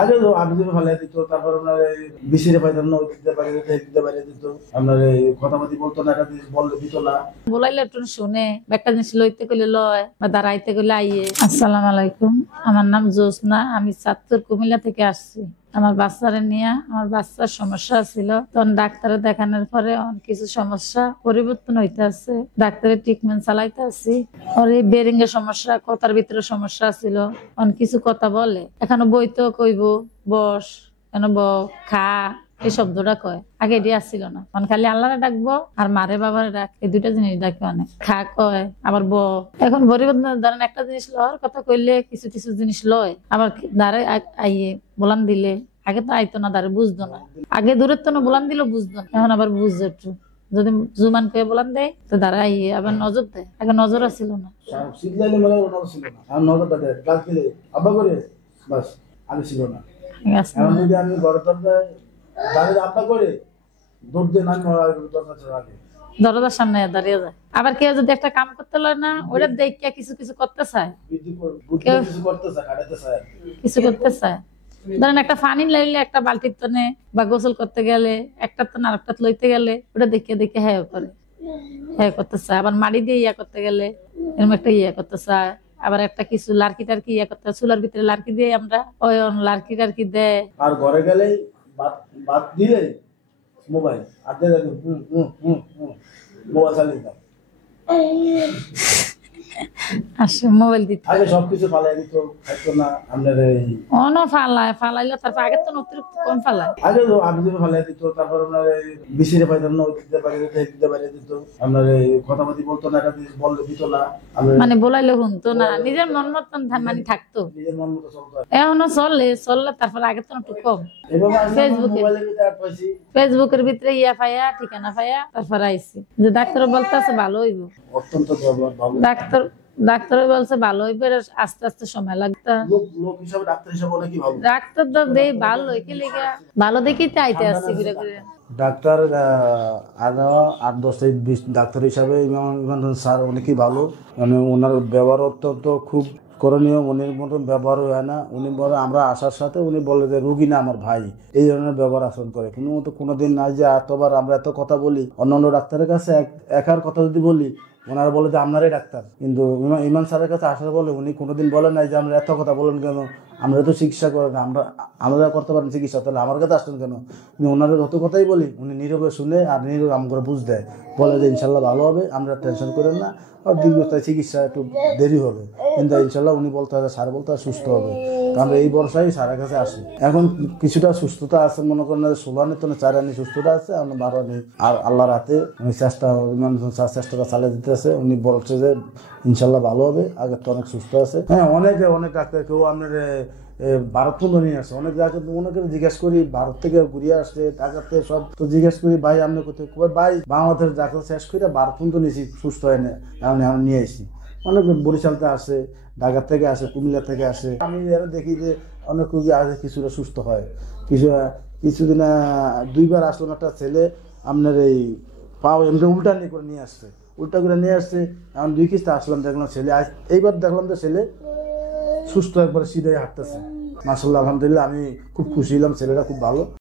আগে তো আগে দিন ফেলে দিত, তারপর আপনার বিসিরে পাইতেন না, দিতে পারে দিতে পারে দিত, আপনার কথাবার্তি বলতো না, একটা জিনিস বললে দিত না। বলাইলে একটু শুনে, একটা জিনিস লইতে গেলে লয় বা দাঁড়াইতে গেলে আইয়ে। আসসালামু আলাইকুম, আমার নাম জোসনা, আমি চাঁদপুর কুমিল্লা থেকে আসছি। আমার বাচ্চারে নিয়ে, আমার বাচ্চার সমস্যা ছিল, তখন ডাক্তারে দেখানোর পরে কিছু সমস্যা পরিবর্তন হইতে আছে, ডাক্তারের ট্রিটমেন্ট চালাইতে আছি। ওর এই বেরিং এর সমস্যা, কথার ভিতরে সমস্যা ছিল, অন কিছু কথা বলে, এখনো বইতো কইব বস, কেন খা, এই শব্দটা কয়, আগে এটি আসছিল না। মানে খালি আল্লাহরে ডাকবো আর মারে বাবারে ডাক, এই দুইটা জিনিস ডাকে অনেক। খা কয়, আবার এখন পরিবর্তন, ধরেন একটা জিনিস লওয়ার কথা কইলে কিছু কিছু জিনিস লয়, আবার দাঁড়ে আইয়ে বলান দিলে, আগে তো আইতো না, দাঁড়ে বুঝতো না, আগে দূরের তো না বলান দিল বুঝতো না, এখন আবার বুঝছে একটু, যদি জুমান কয়ে বলান দেয় তো দাঁড়া আইয়ে আবার নজর দেয়, আগে নজর আসছিল না। আব্বা করে বাস আগে ছিল না। ঠিক আছে, এখন যদি আমি ঘরের দরজায় দাঁড়িয়ে আব্বা করে দৌড় দিয়ে নামি দরজা আগে দরজার সামনে দাঁড়িয়ে যায়। আবার কেউ যদি একটা কাম করতে লয় না, ওটা দেখিয়া কিছু কিছু করতে চায়, কিছু করতে চায়, কাটাতে চায়, কিছু করতে চায়। ধরেন একটা পানি লাইলে একটা বালতির তনে বা গোসল করতে গেলে একটা তনে আরেকটা লইতে গেলে ওটা দেখে দেখে হ্যাঁ করে, হ্যাঁ করতে চায়। আবার মাড়ি দিয়ে ইয়া করতে গেলে এরকম একটা ইয়া করতে চায়। আবার একটা কিছু লার্কি টার্কি ইয়া করতে, চুলার ভিতরে লার্কি দিয়ে আমরা ওই লার্কি টার্কি দেয়। আর ঘরে গেলে বাদ দিলে মোবাইল আগে মোবাইল চালিয়ে দাও, আসে মোবাইল দিতে আগে সবকিছু ফালাই দিত, খাইতো না। আপনার অনো ফালাইলো, তারপর আগে তো অতিরিক্ত কম ফালায়, আগে তো আগে দিন ফালাই দিত, তারপর আপনার বিসিরে পাইতেন না, দিতে পারে দিতে পারে দিত, আপনার কথাবার্তি বলতো না, একটা জিনিস বললে দিত না, মানে বলাইলে শুনতো না, নিজের মন মতন মানে থাকতো, নিজের মন মতো চলতো। এখনো চললে তারপর আগে তো একটু কম। ফেসবুকের ভিতরে ইয়া পাইয়া, ঠিকানা পাইয়া তারপর আইসি, যে ডাক্তার বলতেছে ভালো হইব, অত্যন্ত ডাক্তার বলছে ভালো হইবে, আস্তে আস্তে সময় লাগতো। লোক হিসাবে ডাক্তার হিসাবে অনেক ভালো, ডাক্তার তো দেই ভালো কি লেগে ভালো দেখি চাইতে আসছি ঘুরে ঘুরে। ডাক্তার আরো 8-10 ডাক্তার হিসাবে ইমান স্যার অনেকই ভালো, মানে ওনার ব্যবহার অত্যন্ত খুব করণীয়, উনির মতন ব্যবহার হয় না। উনি বলে আমরা আসার সাথে উনি বলে যে রুগী না আমার ভাই, এই ধরনের ব্যবহার আচরণ করে। কোনোদিন নাই যে এতবার আমরা এত কথা বলি অন্যান্য ডাক্তারের কাছে, একার কথা যদি বলি ওনারা বলে যে আপনারাই ডাক্তার, কিন্তু ইমান স্যারের কাছে আসার বলে উনি কোনোদিন বলেন নাই যে আমরা এত কথা বলেন কেন, আমরা তো চিকিৎসা করেন, আমরা করতে পারেন চিকিৎসা, তাহলে আমার কাছে আসলেন কেন। কিন্তু ওনারা যত কথাই বলি উনি নীরবে শুনে আর নীরবে আমাকে বুঝ দেয়, বলে যে ইনশাল্লাহ ভালো হবে, আমরা টেনশন করেন না, আর দীর্ঘস্থায়ী চিকিৎসা একটু দেরি হবে, কিন্তু ইনশাল্লাহ উনি বলতে হয় স্যার বলতে হয় সুস্থ হবে। আমরা এই বর্ষায় স্যারের কাছে আসি, এখন কিছুটা সুস্থতা আছে, মনে করেন না 16 তো 4 আনি সুস্থতা আছে, আমরা 12 আনি। আর আল্লাহর হাতে উনি চেষ্টাটা চালিয়ে দিতেছে, উনি বলছে যে ইনশাল্লাহ ভালো হবে, আগে তো অনেক সুস্থ আছে। হ্যাঁ, অনেক ডাক্তার, কেউ আপনার ভারত নিয়ে আসে, অনেকে জিজ্ঞেস করি ভারত থেকে ঘুরিয়ে আসছে, ঢাকাতে সব তো জিজ্ঞেস করি ভাই আপনি কোথায়, ভাই বাংলাদেশ ডাক্তার শেষ করে ভারত নিয়েছি, সুস্থ হয় না, এখন নিয়ে আসি। অনেক বরিশালতে আসে, ঢাকা থেকে আসে, কুমিল্লা থেকে আসে। আমি দেখি যে অনেক রুগী আসে, কিছুটা সুস্থ হয়, কিছুদিন 2বার আসলো একটা ছেলে, আপনার এই পাও এমনি উল্টা নিয়ে আসছে, উল্টা করে নিয়ে আসছে, এখন 2 কিস্তি আসলাম, দেখলাম ছেলে, এইবার দেখলাম যে ছেলে সুস্থ, একবার সিধে হাঁটতেছে, মাশাআল্লাহ আলহামদুলিল্লাহ, আমি খুব খুশি হলাম, ছেলেটা খুব ভালো।